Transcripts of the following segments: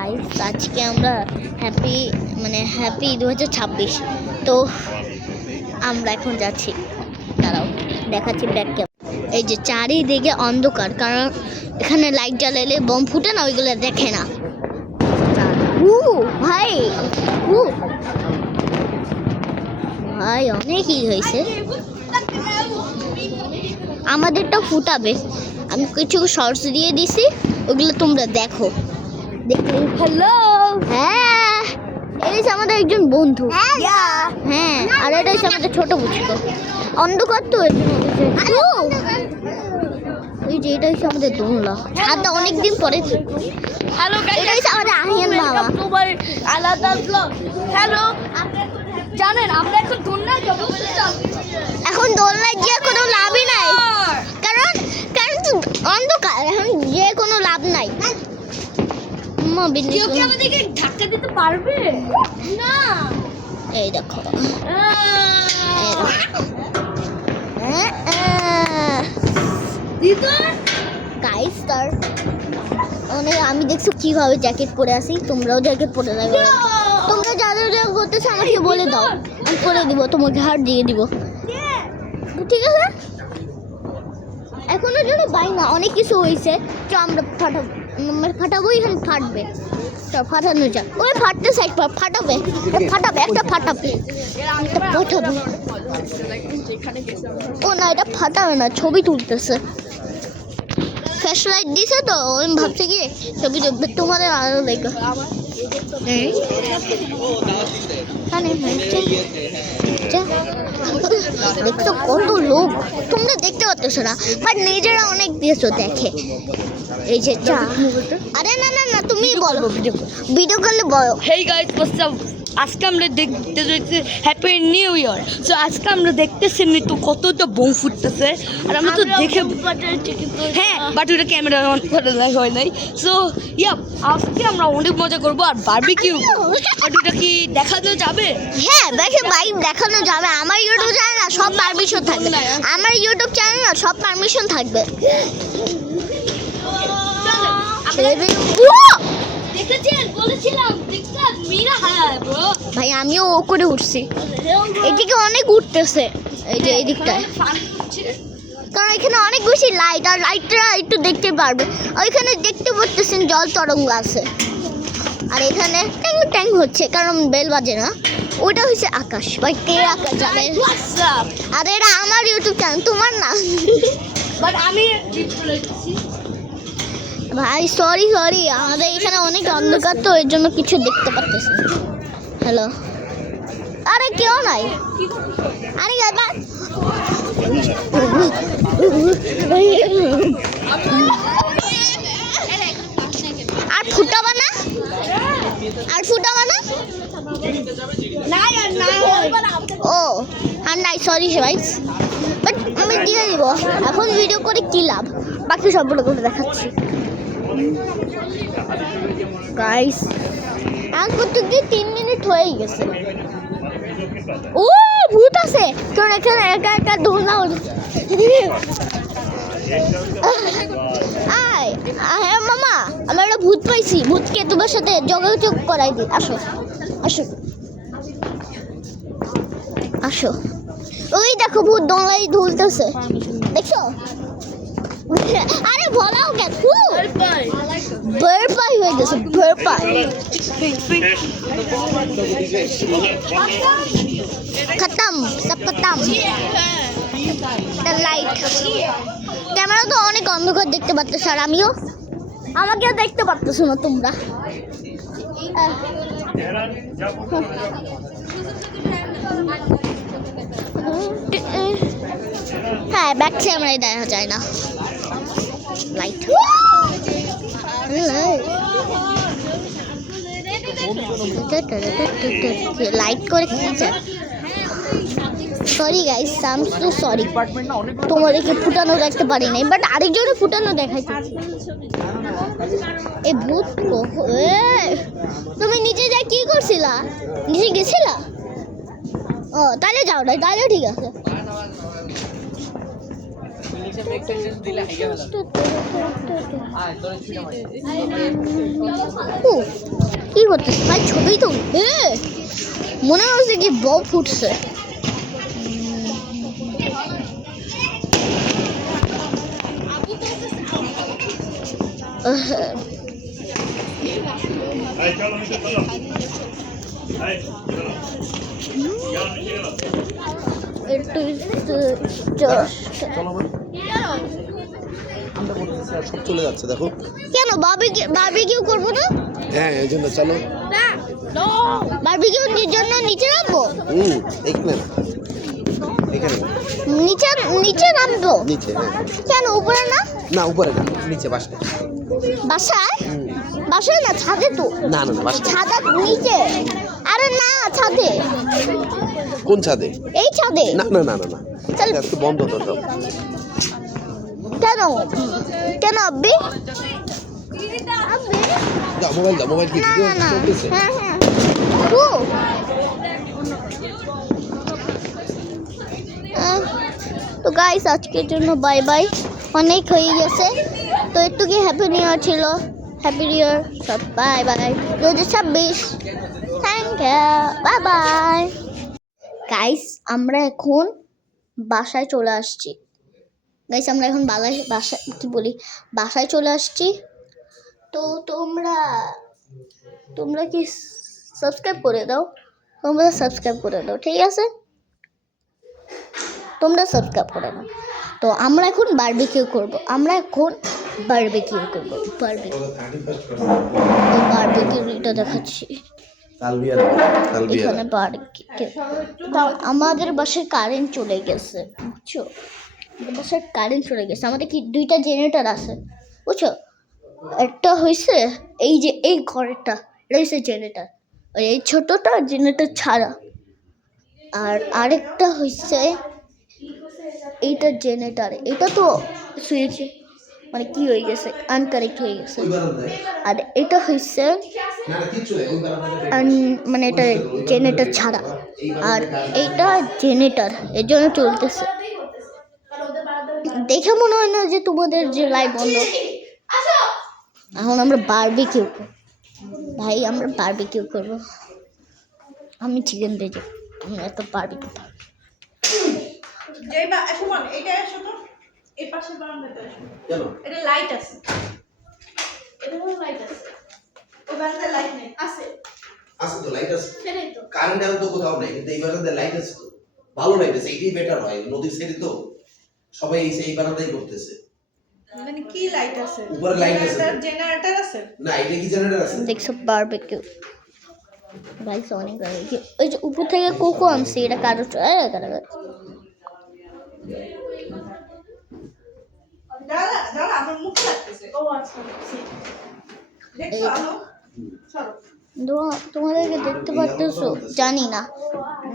Guys আজকে আমরা happy 2026। তো আমরা এখন যাচ্ছি, দাঁড়াও দেখাচ্ছি ব্যাক ক্যামেরা। এই যে চারিদিকে অন্ধকার, কারণ এখানে লাইট জ্বালালে বোম ফুটে না, ওইগুলো দেখে না। ভাই ভাই অনেকই হয়েছে, আমাদেরটা ফুটাবে। আমি কিছু শর্টস দিয়ে দিছি, ওগুলো তোমরা দেখো। হ্যালো, হ্যাঁ এই যে আমাদের একজন বন্ধু, হ্যাঁ আর এটা হচ্ছে আমাদের ছোট বুঝতো অন্ধকার। তো এই যে এটা হচ্ছে আমাদের দোলনা, ছাদটা অনেকদিন পরে। হ্যালো গাইস, এটা হচ্ছে আমাদের আহিয়ান বাবা। তোমার আলাদা ব্লগ। হ্যালো, জানেন আমরা এখন দোলনায় যাব। এখন দোলনায় গিয়ে কোনো লাভই নাই, কারণ অন্ধকার, এখন যে কোনো লাভ নাই। কেউ কি আমাদেরকে ধাক্কা দিতে পারবে না? এই দেখো গাইস, তার মানে আমি দেখছো কিভাবে জ্যাকেট পরে আসি, তোমরাও জ্যাকেট পরে যাবে। তোমরা যাদের যা করতেছো আমাকে বলে দাও, আমি করে দিব, তোমাকে হার দিয়ে দিব, ঠিক আছে? এখনো জন্য বাই না, অনেক কিছু হয়েছে। তো আমরা ফাটাবো, এখানে ফাটবে, ফাটানো যাক। ওই ফাটতে সাইড ফাটাবে, একটা ফাটাবে। ও না, এটা ফাটাবে না, ছবি তুলতেছে, ফ্ল্যাশ লাইট দিছে তো আমি ভাবছি কি ছবি তুলবে। তোমাদের আরো দেখো, দেখছো কত লোক, তোমরা দেখতে পাচ্ছ না, বাট নিজেরা অনেক দিয়েছো দেখে। এই যে চা, আরে না না না, তুমি বলো, ভিডিও করলে বলো। Hey guys, what's up? আজকে আমরা দেখতে যাচ্ছি হ্যাপি নিউ ইয়ার। সো আজকে আমরা দেখতেছি তো কতটা বোম ফুটতেছে, আর আমরা তো দেখে, হ্যাঁ বাট ওটা ক্যামেরা অন করা হয় নাই। সো ইয়া, আজকে আমরা অনেক মজা করবো আর বারবিকিউ। বাট ওটা কি দেখানো যাবে? হ্যাঁ দেখে বাইক দেখানো যাবে। আমার ইউটিউব চ্যানেল না, সব পারমিশন থাকবে। আমার ইউটিউব চ্যানেল না, সব পারমিশন থাকবে। ভাই আমিও ও করে উঠছি, এদিকে অনেক উঠতেছে, এই যে এই দিকটায়, কারণ এখানে অনেক বেশি লাইট, আর লাইটটা একটু দেখতে পারবে। ওইখানে দেখতে পাচ্ছেন জল তরঙ্গ আছে, আর এখানে ট্যাং ট্যাং হচ্ছে, কারণ বেল বাজে না। ওইটা হচ্ছে আকাশ। ভাই কে আকাশ জানে? আর এটা আমার ইউটিউব চ্যানেল, তোমার না। বাট আমি ভাই সরি, আমাদের এখানে অনেক অন্ধকার, তো এর জন্য কিছু দেখতে পাচ্তেছি। হ্যালো, আরে কেউ নাই, আরে আর ফুটাবা না, ও আর নাই, সরি ভাই, বাট আমি দিয়ে দিব। এখন ভিডিও করে কি লাভ, বাকি সবগুলো করে দেখাচ্ছি। গাইস এখন করতে গিয়ে 3 মিনিট হয়ে গেছে। ও ভূত আছে, কারণ এখানে একা একা দোলনা হচ্ছে। হ্যাঁ মামা, আমরা একটা ভূত পাইছি, ভূতকে তোমার সাথে যোগাযোগ করাই দিই। আসো আসো আসো, ওই দেখো ভূত দোলনায় ঝুলতেছে, দেখছো? আরে বলাও কেন, বরপাই হয়ে গেছে, বরপাই। খতম, সব খতম। লাইট, ক্যামেরা তো অনেক অন্ধকার দেখতে পাচ্ছ, আর আমাকেও দেখতে পাচ্ছ না তোমরা। হ্যাঁ ব্যাক ক্যামেরায় দেখা যায় না লাইট। লাইট করে খেয়েছে। Sorry guys, I am so sorry, তোমাদেরকে ফুটানো দেখতে পারি নাই, বাট আরেকজনে ফুটানো দেখাইছে। এই ভূত, তুমি নিচে যাই কি করছিলা? নিচে গেছিলা? ও তাহলে যাও না, তাহলে ঠিক আছে। ও, কি করতেছ ভাই? ছবি তো মনে হচ্ছে কি বম ফুটছে। সব চলে যাচ্ছে দেখো। কেন বারবিকিউ করবো না? হ্যাঁ এই জন্য চলো। বারবিকিউ জন্য নিচে নামবো? এখানে না, এখানে না। নিচে নিচে নামবো? নিচে, হ্যাঁ। কেন উপরে না? না উপরে না, নিচে বাসায়। বাসায়? বাসায় না, ছাদে তো। না না না, বাসায়। ছাদের নিচে? আরে না, ছাদে। কোন ছাদে? এই ছাদে। না না না না না, চল। আজকে বন্ধ তো সব। কেন কেন আব্বি? দাও মোবাইল, দাও মোবাইল। কি না ভিডিও না না, চলতেছে? হ্যাঁ হ্যাঁ। তো গাইস আজকের জন্য বাই বাই, অনেক হয়ে গেছে। তো একটু কি হ্যাপি নিউ ইয়ার ছিল, হ্যাপি নিউ ইয়ার, সব bye bye 2026। Thank you, bye bye. Guys আমরা এখন বাসায় চলে আসছি। গাইস আমরা এখন বাসায় কি বলি, বাসায় চলে আসছি। তো তোমরা কি সাবস্ক্রাইব করে দাও, তোমরা সাবস্ক্রাইব করে দাও, ঠিক আছে? তোমরা সাবস্ক্রাইব করে দাও। তো আমরা এখন বারবিকিউ করব, বারবিকিউ এটা দেখাচ্ছি। এখানে বারবিকিউ। আমাদের বাসায় কারেন্ট চলে গেছে, বুঝছো? আমাদের বাসায় কারেন্ট চলে গেছে। আমাদের কি 2টা জেনারেটর আছে, বুঝছো? একটা হয়েছে এই যে এই ঘরেরটা, এটা হয়েছে জেনারেটর, এই ছোটটা জেনারেটর ছাড়া। আর আরেকটা হয়েছে এইটা জেনারেটর, এটা তো সুইচ মানে কি হয়ে গেছে, আনকারেক্ট হয়ে গেছে। আর এটা হয়েছে মানে এটা জেনারেটর ছাড়া। আর এইটা জেনারেটর, এর জন্য চলতেছে। দেখে মনে হয় না যে তোমাদের যে লাইট বন্ধ। এখন আমরা বারবিকিউ করব ভাই, আমরা বারবিকিউ করব। আমি চিকেন ভেজে, আমরা এত বারবিকিউ কারেন্ট এখন তো কোথাও নেই, কিন্তু এই বারান্দায় লাইট আছে তো, ভালো লাইট আছে, এইটাই বেটার হয়। নদীর সাইডে তো সবাই এই বারান্দায় করতেছে। মানে কি লাইট আছে? উপরে লাইট আছে, জেনারেটর আছে না এটা কি জেনারেটর আছে? দেখছো বারবিকিউ গাইস, অনেক বারবিকিউ। ওই যে উপর থেকে কোকো আনছি, এটা কারো দাঁড়া আমার মুখে লাগতেছে। ও আচ্ছা দেখছো আলো সরো। তোমাদেরকে দেখতে পারতেছো জানি না,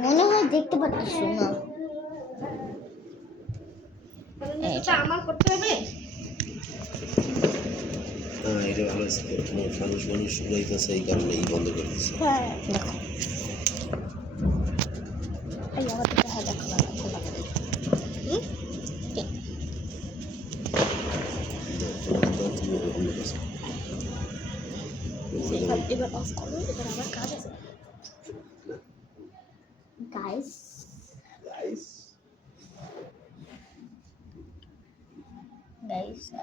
মনে হয় দেখতে পারতেছো না। এটা আমার করতে হবে। এটা ভালো আছে, মানুষ উড়াইতেছে, এই কারণে এই বন্ধ করে দিচ্ছে। হ্যাঁ দেখো, এই আমার তো দেখা দেখো না। এবার অফ করো, এবার আমার কাজ আছে। গাইস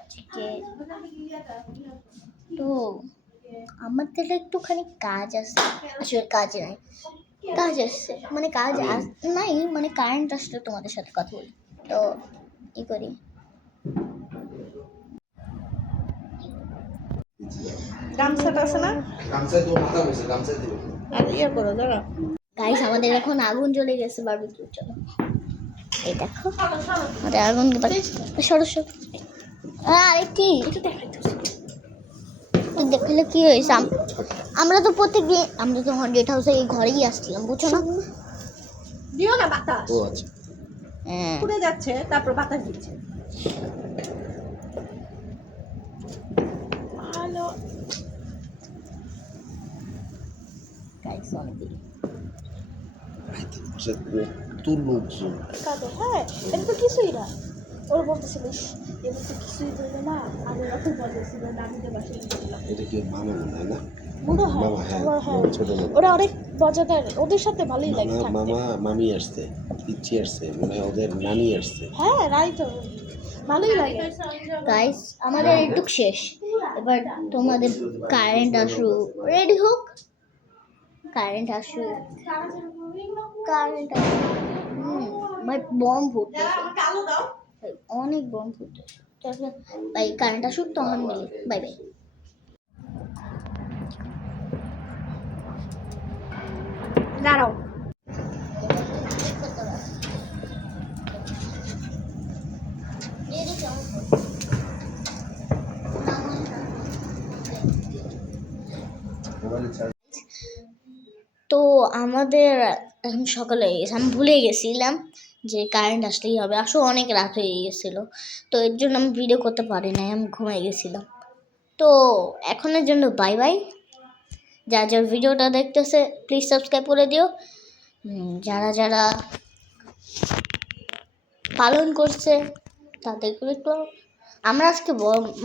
আজকে তো আমাদের একটুখানি কাজ আছে, আসলে কাজ নাই, কাজ আসছে মানে কাজ নাই, মানে কারেন্ট আসলে তোমাদের সাথে কথা বলি। তো কি করি, গামছাটা আছে না? গামছায় তো মাথা বসে, গামছায় দিবে। আর ইয়ে করো দাঁড়া। গাইস আমাদের এখন আগুন জ্বলে গেছে বারবিকিউর জন্য। এই দেখো আমাদের আগুন, সরো সরো। আরে কি দেখলে কি হয়েছে, আমরা তো প্রত্যেকদিন, আমরা তো 100 হাউসে এই ঘরেই আসছিলাম, বুঝছো না? দিও না বাতাস। ও আচ্ছা, হ্যাঁ পুড়ে যাচ্ছে, তারপর বাতাস দিচ্ছে। হ্যালো গাইস অনেক কত লোকজন। কাটো। হ্যাঁ এটা তো কিছুই না, ওরা বলতেছিলিস এবার তো কিছুই হইলো না আর ওরা খুব বলতেছিল নানিদের বাসায় গেছিলাম এটা কি মামা মনে হয় না? মনে হয় মামা, হ্যাঁ, আমার হ্যাঁ ছোট মামা। ওরা অনেক মজাদার ওদের সাথে ভালোই লাগে মামা থাকতে মামা মামি আসছে, পিচ্ছি আসছে, মানে ওদের নানি আসছে। হ্যাঁ রাই তো ভালোই লাগে গাইস আমাদের একটু শেষ, এবার তোমাদের কারেন্ট আসুক, রেডি হোক, কারেন্ট আসুক, কারেন্ট আসুক। বাট বম ফুটতেছে, ভাই, অনেক বম ফুটতেছে। ভাই কারেন্ট আসুক তখন মিলে, বাই বাই। দাঁড়াও তো আমাদের এখন সকালে হয়ে গেছে, আমি ভুলে গেছিলাম যে কারেন্ট আসলেই হবে, আসলে অনেক রাত হয়ে গেছিল, তো এর জন্য আমি ভিডিও করতে পারি নাই, আমি ঘুমিয়ে গেছিলাম। তো এখনের জন্য বাই বাই। যারা যারা ভিডিওটা দেখতেছে প্লিজ সাবস্ক্রাইব করে দিও, যারা যারা পালন করছে তাদেরকে একটু, আমরা আজকে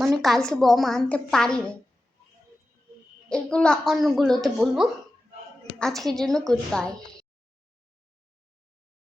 মানে কালকে বম আনতে পারিনি, এগুলো অন্যগুলোতে বলবো। আজকের জন্য গুড বাই।